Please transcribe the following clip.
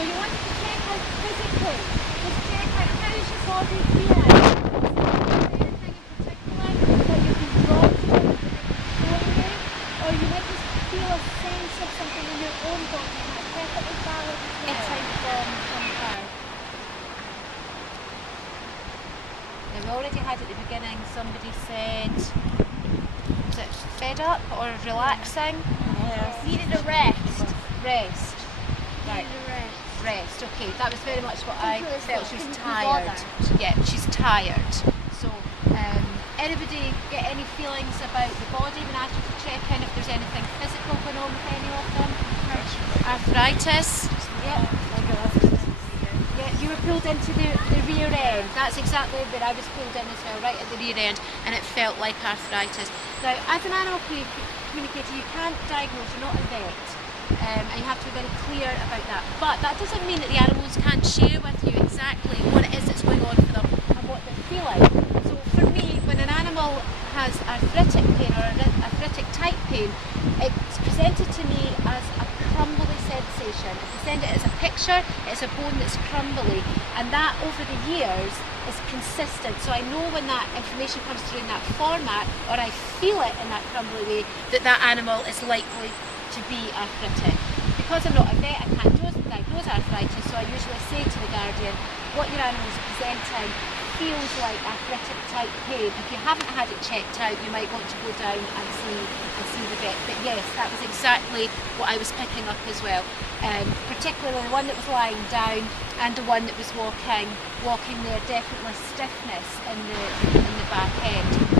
So you wanted to check out physically, just check out how's your body feeling. Is there anything in particular that you'd be drawn to showing you? Or you might just feel a sense of something in your own body and that's perfectly valid as well. From her. Now we already had at the beginning, somebody said, was it fed up or relaxing? Yes. Needed a rest. Rest. Right. Needed a rest. Rest, okay, that was very much what I felt. She was Couldn't be tired. bothered. Yeah, she's tired. So, anybody get any feelings about the body when I asked you to check in if there's anything physical going on with any of them? Arthritis? Yeah. Yeah, you were pulled into the rear end. That's exactly where I was pulled in as well, right at the rear end, and it felt like arthritis. Now, as an animal communicator, you can't diagnose, you're not a vet. And you have to be very clear about that. But that doesn't mean that the animals can't share with you exactly what it is that's going on for them and what they're feeling. So for me, when an animal has arthritic pain or arthritic type pain, it's presented to me as a crumbly sensation. If you send it as a picture, it's a bone that's crumbly, and that over the years is consistent. So I know when that information comes through in that format, or I feel it in that crumbly way, that that animal is likely to be arthritic. Because I'm not a vet, I can't diagnose arthritis, so I usually say to the guardian, what your animal is presenting feels like arthritic type pain. If you haven't had it checked out, you might want to go down and see the vet. But yes, that was exactly what I was picking up as well. Particularly the one that was lying down and the one that was walking there, definitely stiffness in the back end.